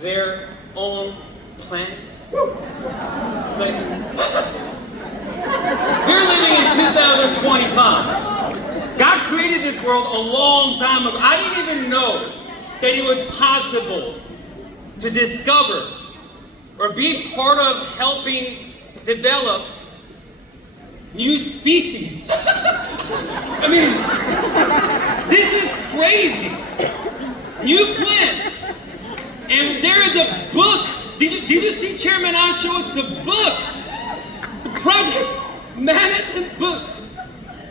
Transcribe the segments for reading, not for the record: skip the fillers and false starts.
their own plant. Like, we're living in 2025. God created this world a long time ago. I didn't even know that it was possible to discover or be part of helping develop new species. I mean, this is crazy. New plant. And there is a book. Did you see Chairman An show us the book? The Project Manhattan book.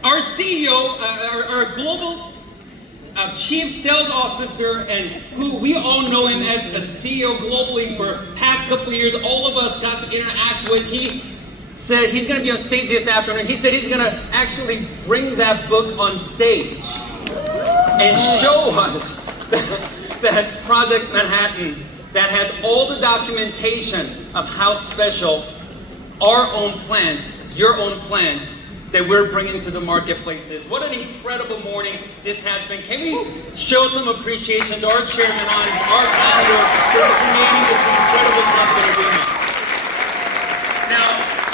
Our CEO, our global chief sales officer, and who we all know him as a CEO globally for past couple of years, all of us got to interact with. He said he's going to be on stage this afternoon. He said he's going to actually bring that book on stage and show us that Project Manhattan that has all the documentation of how special our own plant, your own plant, that we're bringing to the marketplaces. What an incredible morning this has been. Can we show some appreciation to our chairman, our founder, for creating this incredible company, Riman. Now,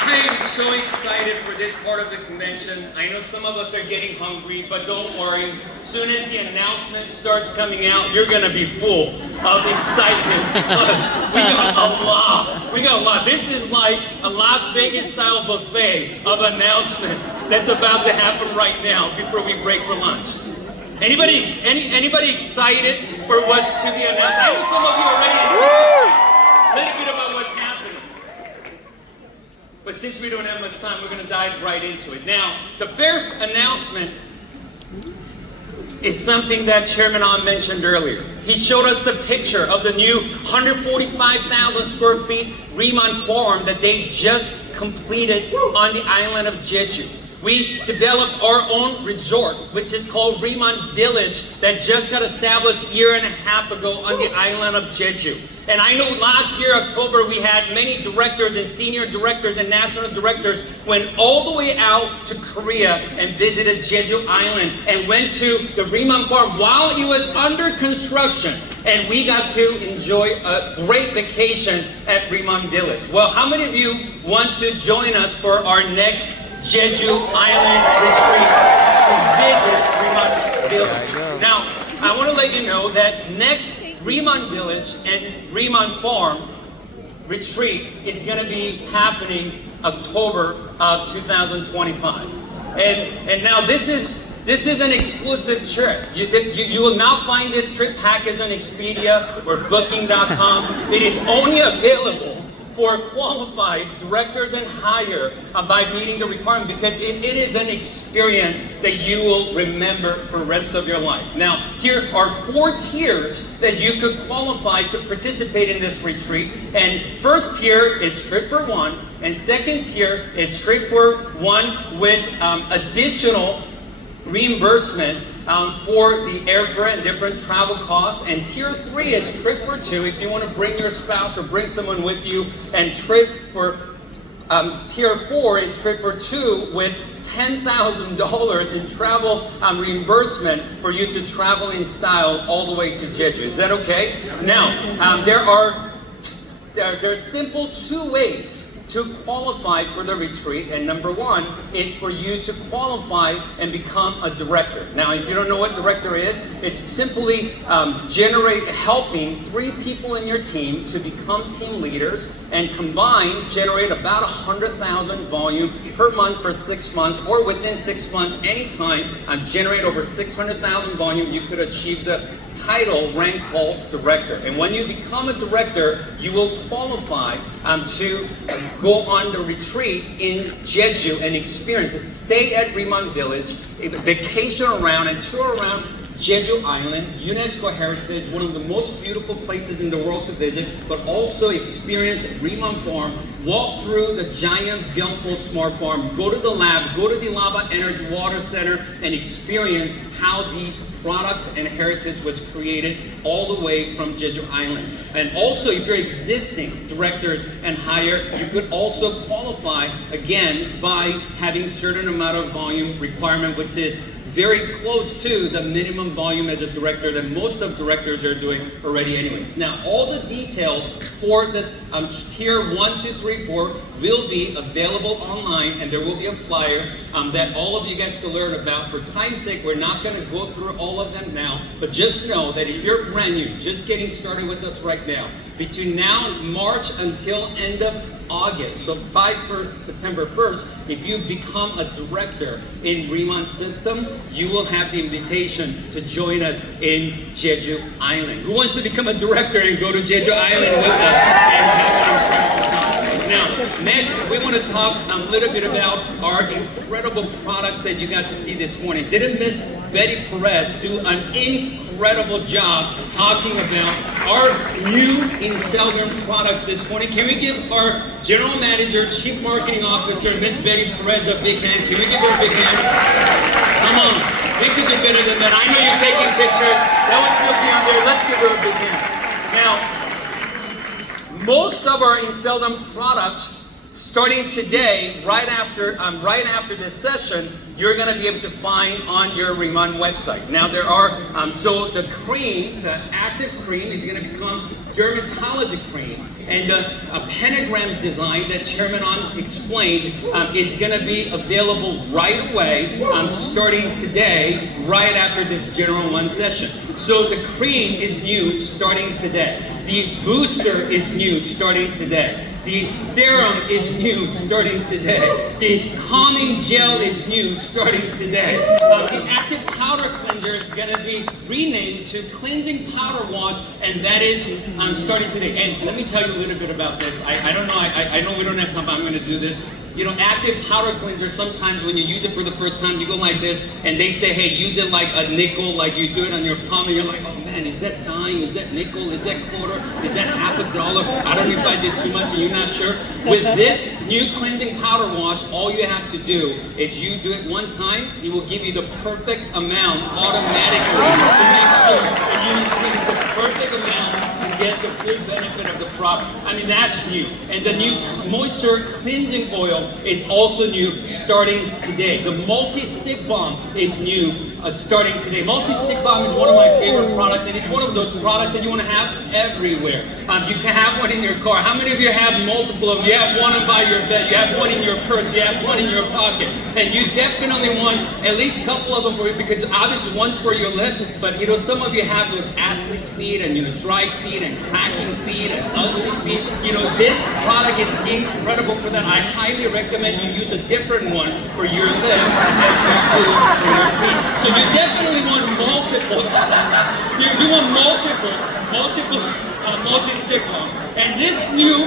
I am so excited for this part of the convention. I know some of us are getting hungry, but don't worry. As soon as the announcement starts coming out, you're gonna be full of excitement because we got a lot. We got a lot. This is like a Las Vegas style buffet of announcements that's about to happen right now before we break for lunch. Anybody excited for what's to be announced? I know some of you are already anticipating a little bit about what's happening. But since we don't have much time, we're going to dive right into it. Now, the first announcement is something that Chairman An mentioned earlier. He showed us the picture of the new 145,000 square feet Riman farm that they just completed on the island of Jeju. We developed our own resort, which is called Riman Village, that just got established a year and a half ago on the island of Jeju. And I know last year, October, we had many directors and senior directors and national directors went all the way out to Korea and visited Jeju Island and went to the Riman farm while it was under construction. And we got to enjoy a great vacation at Riman Village. Well, how many of you want to join us for our next Jeju Island retreat to visit Riman Village? Now, I want to let you know that next Riman Village and Riman Farm retreat is going to be happening October of 2025. And now this is an exclusive trip. You will not find this trip package on Expedia or Booking.com. It is only available for qualified directors and higher by meeting the requirement, because it is an experience that you will remember for the rest of your life. Now, here are 4 tiers that you could qualify to participate in this retreat. And first tier is trip for 1, and second tier is trip for 1 with additional reimbursement for the airfare and different travel costs. And tier 3 is trip for 2 if you want to bring your spouse or bring someone with you. And trip for tier 4 is trip for 2 with $10,000 in travel reimbursement for you to travel in style all the way to Jeju. Is that okay? Now, there are simple 2 ways to qualify for the retreat, and number 1 is for you to qualify and become a director. Now, if you don't know what director is, it's simply helping 3 people in your team to become team leaders and combined generate about 100,000 volume per month for 6 months, or within 6 months, anytime, generate over 600,000 volume. You could achieve the title rank called director. And when you become a director, you will qualify to go on the retreat in Jeju and experience a stay at Riman Village, a vacation around and tour around Jeju Island, UNESCO heritage, one of the most beautiful places in the world to visit, but also experience Riman Farm, walk through the giant Gyeongpo Smart Farm, go to the lab, go to the Lava Energy Water Center, and experience how these products and heritage was created all the way from Jeju Island. And also, if you're existing directors and higher, you could also qualify again by having certain amount of volume requirement, which is very close to the minimum volume as a director that most of directors are doing already anyways. Now, all the details for this tier 1, 2, 3, 4 will be available online, and there will be a flyer that all of you guys can learn about. For time's sake, we're not going to go through all of them now, but just know that if you're brand new, just getting started with us right now, between now and March until end of August, so by September 1st, if you become a director in Riman's system, you will have the invitation to join us in Jeju Island. Who wants to become a director and go to Jeju Island with us and have an incredible time? Now, next, we want to talk a little bit about our incredible products that you got to see this morning. Didn't Miss Betty Perez do an incredible job talking about our new Inselderm products this morning? Can we give our General Manager, Chief Marketing Officer, Miss Betty Perez a big hand? Can we give her a big hand? Come on, we could do better than that. I know you're taking pictures. That was filthy on there. Let's give her a big hand. Now, most of our Inselderm products, starting today, right after this session, you're going to be able to find on your Riman website. Now there are, so the cream, the active cream is going to become dermatology cream. And the pentagram design that Chairman On explained is going to be available right away, starting today, right after this General One session. So the cream is new starting today. The booster is new starting today. The serum is new starting today. The calming gel is new starting today. The active powder cleanser is going to be renamed to cleansing powder wash, and that is starting today. And let me tell you a little bit about this. I don't know, I know we don't have time, but I'm going to do this. You know, active powder cleanser, sometimes when you use it for the first time, you go like this, and they say, hey, use it like a nickel, like you do it on your palm, and you're like, oh man, is that dime? Is that nickel? Is that quarter? Is that $50? I don't know if I did too much and you're not sure. With this new cleansing powder wash, all you have to do is you do it one time, it will give you the perfect amount automatically to make sure that you take the perfect amount to get the full benefit of the product. I mean, that's new. And the new moisture cleansing oil is also new starting today. The multi-stick balm is new starting today. Multi-stick balm is one of my favorite products, and it's one of those products that you want to have everywhere. You can have one in your car. How many of you have multiple of them? You have one by your bed, you have one in your purse, you have one in your pocket, and you definitely want at least a couple of them for you, because obviously one's for your lip, but you know, some of you have those athlete's feet and, you know, dry feet and cracking feet and ugly feet. You know, this product is incredible for that. I highly recommend you use a different one for your lip as you do for your feet. So you definitely want multiple. you want multi-stick balm. And this new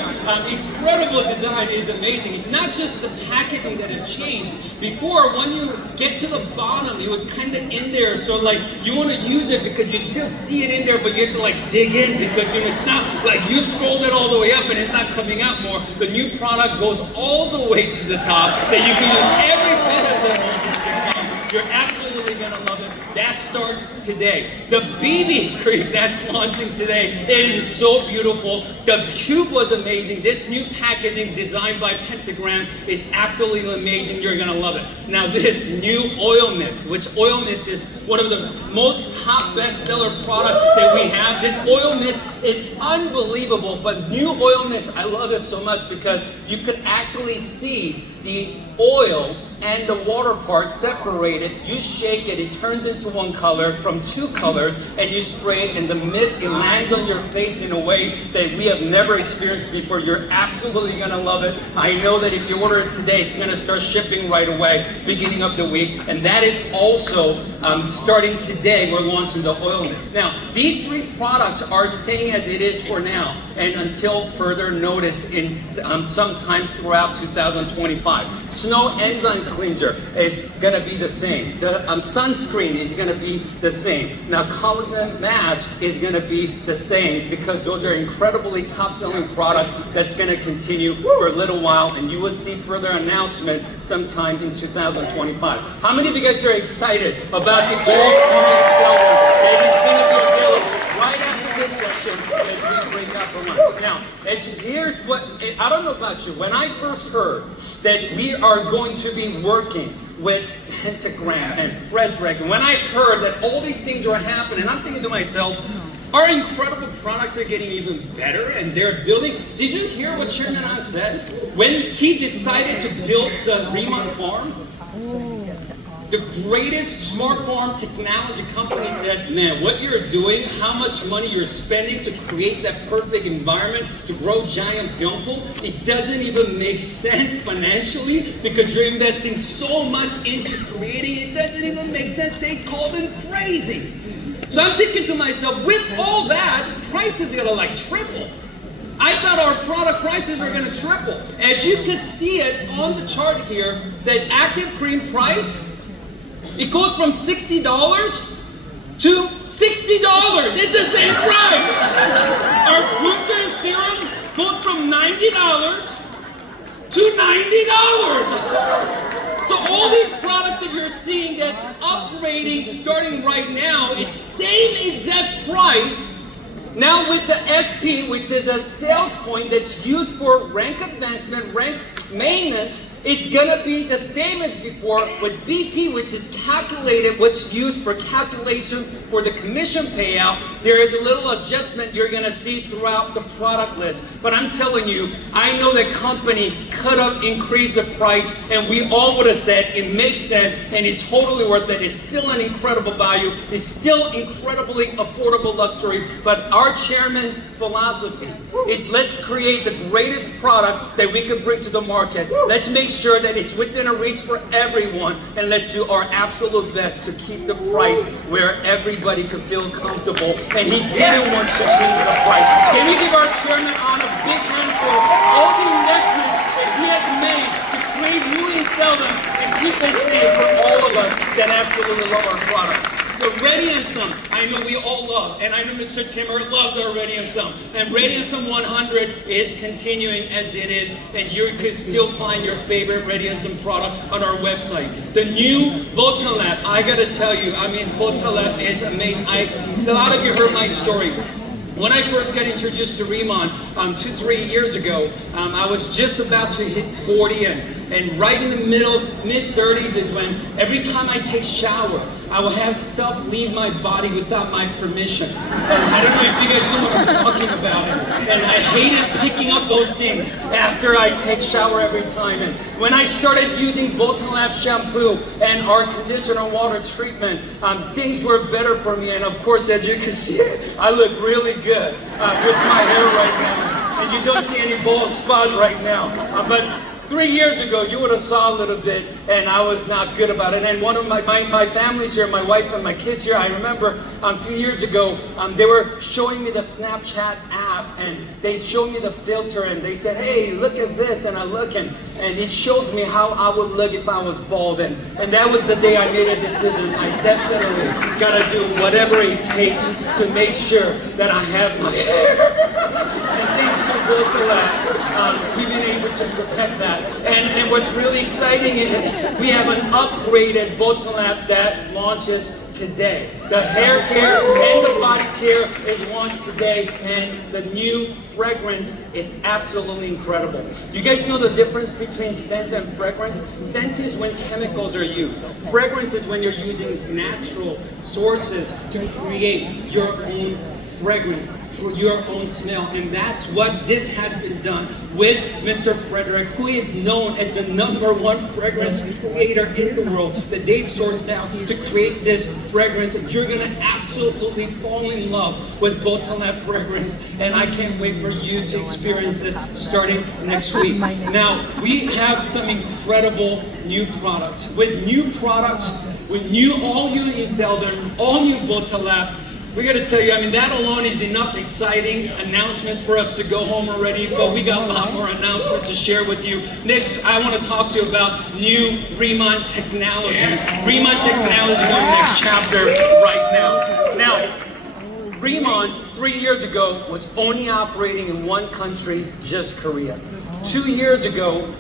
incredible design is amazing. It's not just the packaging that have changed. Before, when you get to the bottom, it was kind of in there. So like, you want to use it because you still see it in there, but you have to like dig in, because you know, it's not like you scrolled it all the way up and it's not coming out more. The new product goes all the way to the top, that you can use every bit of the multi-stick balm. You're absolutely going to love it. That starts today. The BB cream that's launching today, it is so beautiful. The tube was amazing. This new packaging designed by Pentagram is absolutely amazing. You're going to love it. Now this new oil mist, which oil mist is one of the most top bestseller products that we have. This oil mist is unbelievable, but new oil mist, I love it so much because you could actually see the oil and the water part separated. You shake it, it turns into one color from two colors, and you spray it, and the mist, it lands on your face in a way that we have never experienced before. You're absolutely gonna love it. I know that if you order it today, it's gonna start shipping right away, beginning of the week, and that is also starting today. We're launching the oil mist. Now, these three products are staying as it is for now, and until further notice in sometime throughout 2025. Snow enzyme cleanser is going to be the same. The sunscreen is going to be the same. Now collagen mask is going to be the same, because those are incredibly top-selling products that's going to continue for a little while, and you will see further announcement sometime in 2025. How many of you guys are excited about the all-new Inselderm? It is going to be available right after this session as we break out for lunch. Now, here's what, I don't know about you, when I first heard that we are going to be working with Pentagram and Frederick, and when I heard that all these things are happening, I'm thinking to myself, our incredible products are getting even better and they're building. Did you hear what Chairman An said? When he decided to build the Riman farm, the greatest smart farm technology company said, man, what you're doing, how much money you're spending to create that perfect environment to grow giant gumbo, it doesn't even make sense financially because you're investing so much into creating it. It doesn't even make sense. They called him crazy. So I'm thinking to myself, with all that, prices are gonna like triple. I thought our product prices were gonna triple. As you can see it on the chart here, that active cream price, it goes from $60 to $60. It's the same price. Our booster serum goes from $90 to $90. So all these products that you're seeing that's upgrading starting right now, it's same exact price. Now with the SP, which is a sales point that's used for rank advancement, rank maintenance, it's gonna be the same as before with BP, which is calculated, what's used for calculation for the commission payout. There is a little adjustment you're gonna see throughout the product list. But I'm telling you, I know the company could have increased the price and we all would have said it makes sense and it's totally worth it. It's still an incredible value. It's still incredibly affordable luxury. But our chairman's philosophy is let's create the greatest product that we can bring to the market. Let's make sure that it's within a reach for everyone, and let's do our absolute best to keep the price where everybody could feel comfortable. And he didn't want to change the price. Can we give our chairman on a big hand for all the investment that he has made to create new and sell them and keep it safe for all of us that absolutely love our products. The Ready and Some, I know we all love, and I know Mr. Timmer loves our Ready and Some. And Ready and Some 100 is continuing as it is, and you can still find your favorite Ready and Some product on our website. The new Botalab, I gotta tell you, I mean, Botalab is amazing. So a lot of you heard my story. When I first got introduced to Riman 2-3 years ago, I was just about to hit 40 and right in the middle, mid-30s is when every time I take shower, I will have stuff leave my body without my permission. I don't know if you guys know what I'm talking about. And I hated picking up those things after I take shower every time. And when I started using Botalab shampoo and our conditioner water treatment, things were better for me. And of course, as you can see, I look really good with my hair right now. And you don't see any bald spots right now. But 3 years ago, you would have saw a little bit, and I was not good about it. And one of my family's here, my wife and my kids here, I remember a few years ago, they were showing me the Snapchat app, and they showed me the filter, and they said, hey, look at this, and I look, and it showed me how I would look if I was bald. And that was the day I made a decision. I definitely gotta do whatever it takes to make sure that I have my hair. And thanks to Botalab, we've been able to protect that. And what's really exciting is we have an upgraded Botalab that launches today. The hair care and the body care is launched today, and the new fragrance is absolutely incredible. You guys know the difference between scent and fragrance? Scent is when chemicals are used. Fragrance is when you're using natural sources to create your own fragrance for your own smell, and that's what this has been done with Mr. Frederick, who is known as the #1 fragrance creator in the world that they've sourced out to create this fragrance that you're gonna absolutely fall in love with Botalab fragrance, and I can't wait for you to experience it starting next week. Now, we have some incredible new products. With new products, with all new Inselder, all new Botalab, we got to tell you, I mean, that alone is enough exciting announcements for us to go home already, but we got a lot more announcements to share with you. Next, I want to talk to you about new Riman technology. Riman technology in the next chapter right now. Now, Riman 3 years ago was only operating in one country, just Korea. 2 years ago,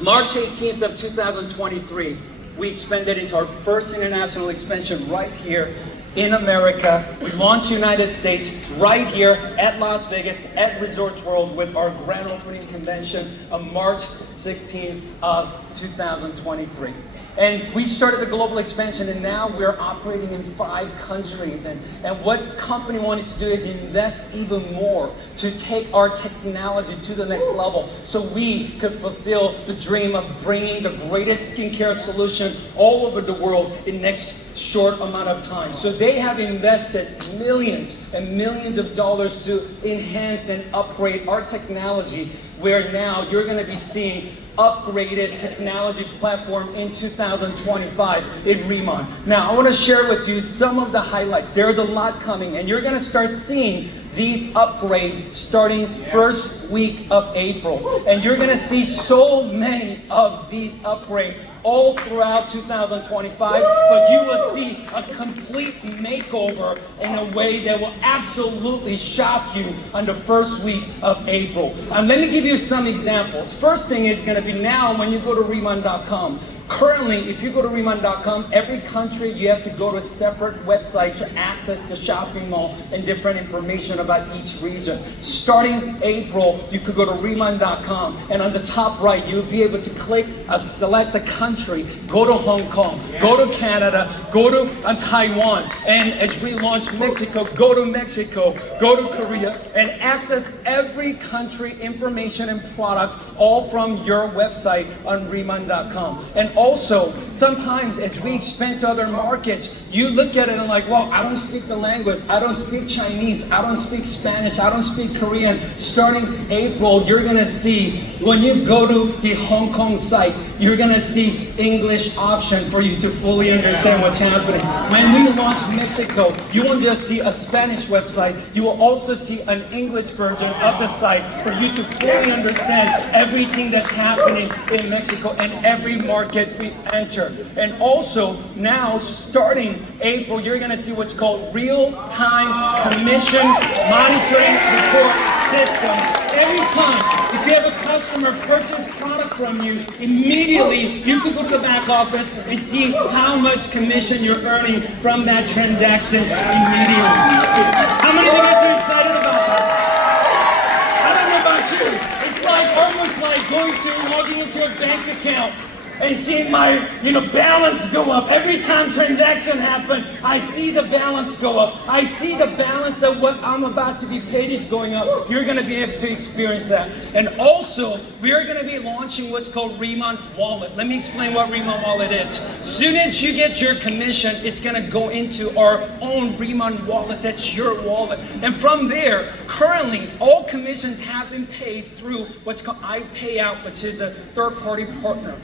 March 18th of 2023, we expanded into our first international expansion right here in America. We launched United States right here at Las Vegas at Resorts World with our grand opening convention on March 16th of 2023. And we started the global expansion, and now we're operating in 5 countries. And what company wanted to do is invest even more to take our technology to the next level so we could fulfill the dream of bringing the greatest skincare solution all over the world in next short amount of time. So they have invested millions and millions of dollars to enhance and upgrade our technology, where now you're going to be seeing upgraded technology platform in 2025 in Riman. Now, I want to share with you some of the highlights. There's a lot coming, and you're going to start seeing these upgrades starting first week of April. And you're going to see so many of these upgrades all throughout 2025, but you will see a complete makeover in a way that will absolutely shock you on the first week of April. Let me give you some examples. First thing is going to be now when you go to Riman.com. Currently, if you go to Riman.com, every country you have to go to a separate website to access the shopping mall and different information about each region. Starting April, you could go to Riman.com, and on the top right, you'll be able to click, select a country, go to Hong Kong, go to Canada, go to Taiwan, and as we launch Mexico, go to Mexico, go to Korea, and access every country information and products all from your website on Riman.com. And also, sometimes as we expand to other markets, you look at it and like, well, I don't speak the language, I don't speak Chinese, I don't speak Spanish, I don't speak Korean. Starting April, you're gonna see, when you go to the Hong Kong site, you're gonna see English option for you to fully understand what's happening. When we launch Mexico, you won't just see a Spanish website, you will also see an English version of the site for you to fully understand everything that's happening in Mexico and every market we enter. And also, now starting April, you're gonna see what's called real-time commission monitoring report system. Every time, if you have a customer purchase product from you, immediately you can go to the back office and see how much commission you're earning from that transaction immediately. How many of you guys are excited about that? I don't know about you. It's like almost like logging into a bank account and seeing my balance go up. Every time transaction happens, I see the balance go up. I see the balance of what I'm about to be paid is going up. You're going to be able to experience that. And also, we are going to be launching what's called Riman Wallet. Let me explain what Riman Wallet is. As soon as you get your commission, it's going to go into our own Riman Wallet. That's your wallet. And from there, currently, all commissions have been paid through what's called iPayout, which is a third-party partner,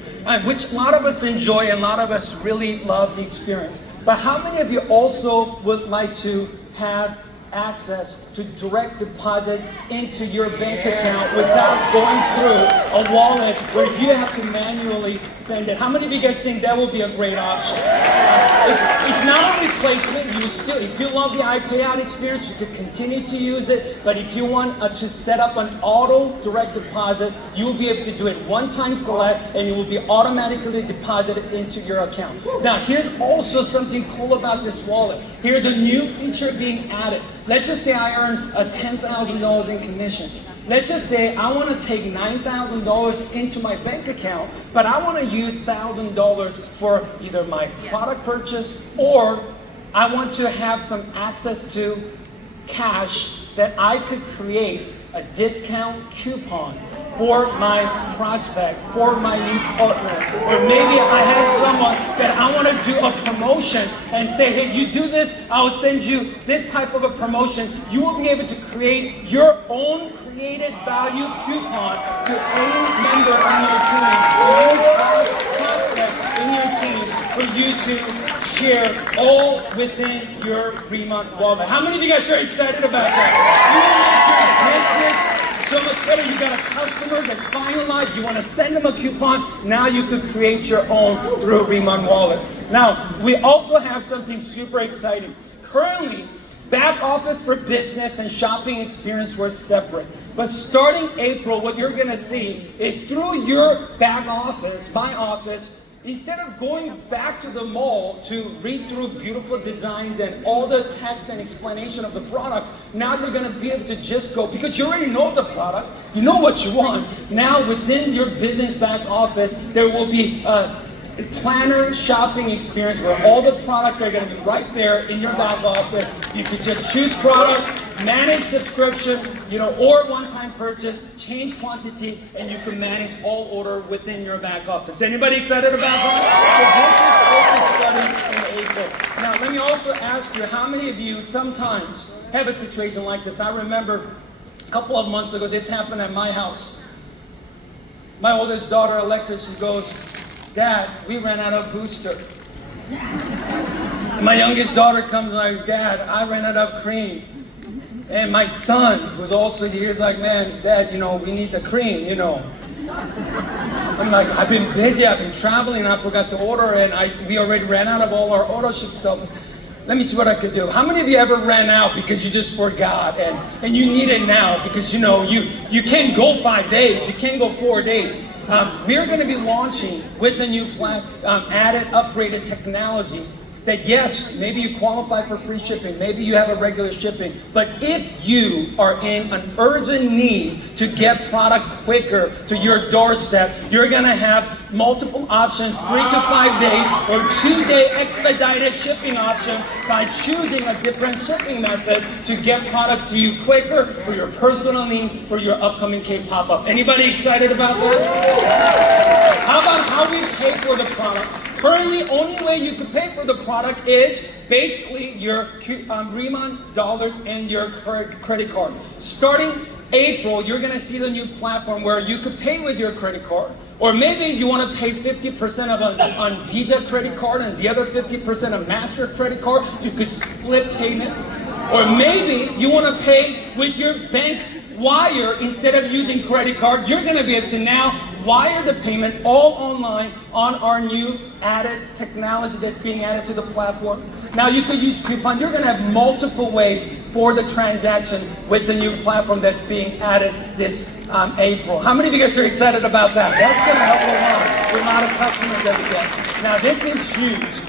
which a lot of us enjoy and a lot of us really love the experience. But how many of you also would like to have access to direct deposit into your bank account without going through a wallet where you have to manually send it? How many of you guys think that would be a great option? It's not a replacement. You still, if you love the iPayout experience, you could continue to use it. But if you want to set up an auto direct deposit, you will be able to do it one time select, and it will be automatically deposited into your account. Now, here's also something cool about this wallet. Here's a new feature being added. Let's just say I earn $10,000 in commissions. Let's just say I want to take $9,000 into my bank account, but I want to use $1,000 for either my product purchase, or I want to have some access to cash that I could create a discount coupon for my prospect, for my new partner. Or maybe I have someone that I want to do a promotion and say, hey, you do this, I'll send you this type of a promotion. You will be able to create your own created value coupon to any member on your team, any prospect in your team, for you to share all within your Riman wallet. How many of you guys are excited about that? You will make your business so much better. You got a customer that's buying a lot, you want to send them a coupon, now you could create your own through Riman Wallet. Now, we also have something super exciting. Currently, back office for business and shopping experience were separate. But starting April, what you're going to see is through your back office, my office, Instead of going back to the mall to read through beautiful designs and all the text and explanation of the products, now you're going to be able to just go, because you already know the products, you know what you want. Now within your business back office, there will be a planner shopping experience where all the products are going to be right there in your back office. You can just choose product, manage subscription, or one-time purchase, change quantity, and you can manage all order within your back office. Anybody excited about that? So this is also starting in April. Now, let me also ask you, how many of you sometimes have a situation like this? I remember a couple of months ago, this happened at my house. My oldest daughter, Alexis, she goes, "Dad, we ran out of booster." My youngest daughter comes like, "Dad, I ran out of cream." And my son, who's also here, is like, "Man, Dad, we need the cream, I'm like, "I've been busy, I've been traveling, and I forgot to order, and we already ran out of all our auto ship stuff. Let me see what I could do." How many of you ever ran out because you just forgot and you need it now because you can't go 5 days, you can't go 4 days. We're going to be launching with a new plan, added, upgraded technology that yes, maybe you qualify for free shipping, maybe you have a regular shipping, but if you are in an urgent need to get product quicker to your doorstep, you're going to have multiple options, 3 to 5 days or 2-day expedited shipping option by choosing a different shipping method to get products to you quicker for your personal need, for your upcoming K pop-up. Anybody excited about that? How about how we pay for the products? Currently, only way you can pay for the product is basically your Riman dollars and your credit card. Starting April, you're going to see the new platform where you could pay with your credit card. Or maybe you want to pay 50% on Visa credit card and the other 50% on Master credit card. You could split payment. Or maybe you want to pay with your bank wire instead of using credit card. You're going to be able to now wire the payment all online on our new added technology that's being added to the platform. Now you could use coupon. You're going to have multiple ways for the transaction with the new platform that's being added this April. How many of you guys are excited about that? That's going to help a lot, the amount of customers that we get. Now this is huge.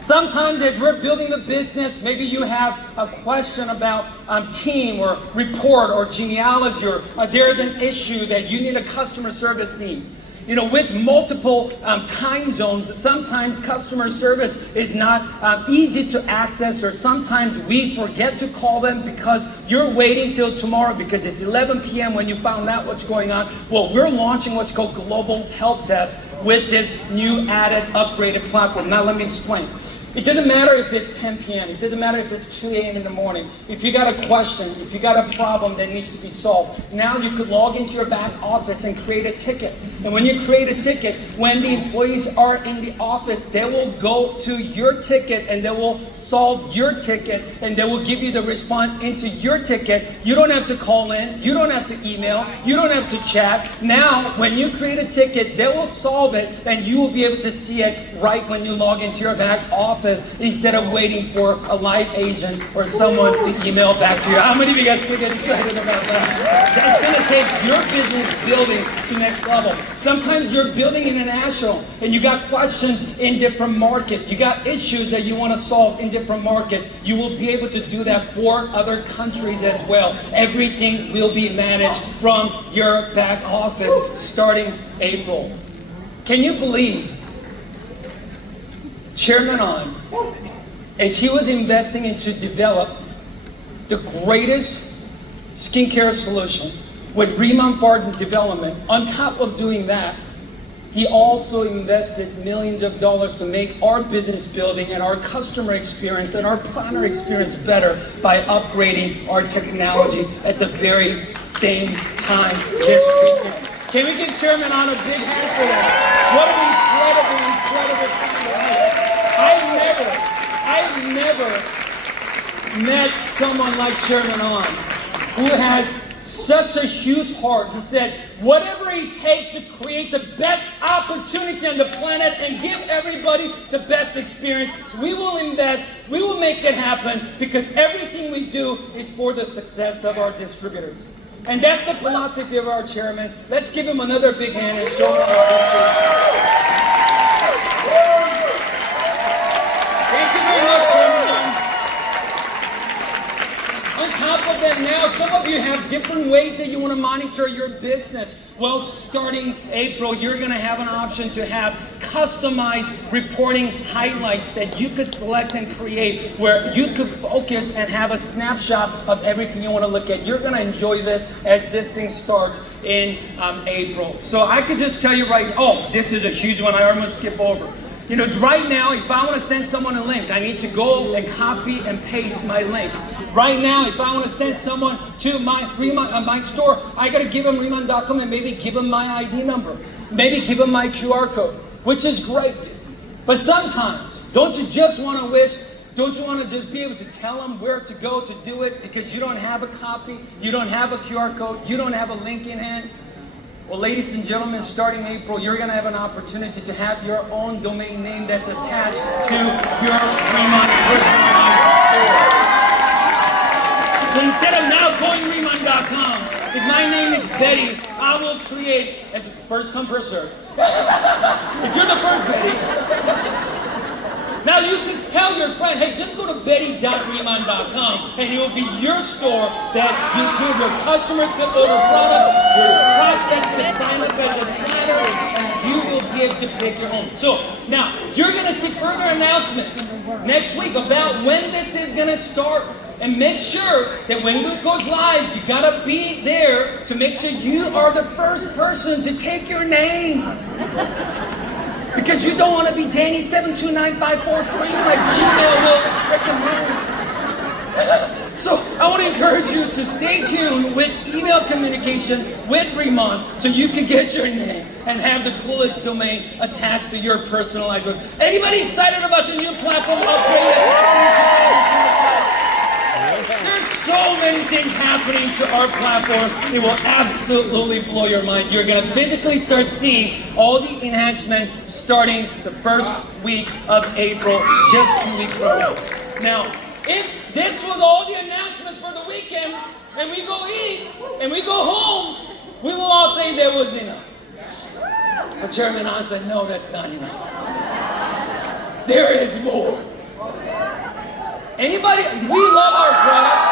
Sometimes as we're building the business, maybe you have a question about team or report or genealogy, or there's an issue that you need a customer service team. With multiple time zones, sometimes customer service is not easy to access, or sometimes we forget to call them because you're waiting till tomorrow because it's 11 p.m. when you found out what's going on. Well, we're launching what's called Global Help Desk with this new added upgraded platform. Now let me explain. It doesn't matter if it's 10 p.m. It doesn't matter if it's 2 a.m. in the morning. If you got a question, if you got a problem that needs to be solved, now you could log into your back office and create a ticket. And when you create a ticket, when the employees are in the office, they will go to your ticket and they will solve your ticket and they will give you the response into your ticket. You don't have to call in, you don't have to email, you don't have to chat. Now, when you create a ticket, they will solve it and you will be able to see it right when you log into your back office, instead of waiting for a live agent or someone to email back to you. How many of you guys can get excited about that? That's going to take your business building to next level. Sometimes you're building international and you got questions in different markets. You got issues that you want to solve in different markets. You will be able to do that for other countries as well. Everything will be managed from your back office starting April. Can you believe Chairman On, as he was investing into develop the greatest skincare solution with Riman development, on top of doing that, he also invested millions of dollars to make our business building and our customer experience and our planner experience better by upgrading our technology at the very same time this weekend. Can we give Chairman On a big hand for that? What an incredible time. I've never met someone like Chairman On who has such a huge heart. He said, whatever it takes to create the best opportunity on the planet and give everybody the best experience, we will invest, we will make it happen, because everything we do is for the success of our distributors. And that's the philosophy of our chairman. Let's give him another big hand and show him our history. right now, some of you have different ways that you want to monitor your business. Well, starting April, you're going to have an option to have customized reporting highlights that you could select and create, where you could focus and have a snapshot of everything you want to look at. You're going to enjoy this as this thing starts in April. So I could just tell you this is a huge one I almost skip over. You know, right now, if I want to send someone a link, I need to go and copy and paste my link. Right now, if I want to send someone to my store, I got to give them Riman.com and maybe give them my ID number. Maybe give them my QR code, which is great. But sometimes, don't you just want to don't you want to just be able to tell them where to go to do it because you don't have a copy, you don't have a QR code, you don't have a link in hand? Well, ladies and gentlemen, starting April, you're going to have an opportunity to have your own domain name that's attached to your Riman personalized store. So instead of now going Riman.com, if my name is Betty, I will create, as a first come, first serve. If you're the first Betty, now you just tell your friend, hey, just go to betty.riman.com and it will be your store that your customers can order products, your prospects can sign up as a planner, and you will be able to pick your own. So now you're going to see further announcement next week about when this is going to start. And make sure that when it goes live, you gotta be there to make sure you are the first person to take your name. Because you don't want to be Danny729543 like Gmail will recommend. So I want to encourage you to stay tuned with email communication with Riman so you can get your name and have the coolest domain attached to your personalized web. Anybody excited about the new platform upgrade? There's so many things happening to our platform. It will absolutely blow your mind. You're going to physically start seeing all the enhancements starting the first week of April, just 2 weeks from now. Now, if this was all the announcements for the weekend, and we go eat, and we go home, we will all say there was enough. But Chairman Han said, no, that's not enough. There is more. Anybody, we love our product.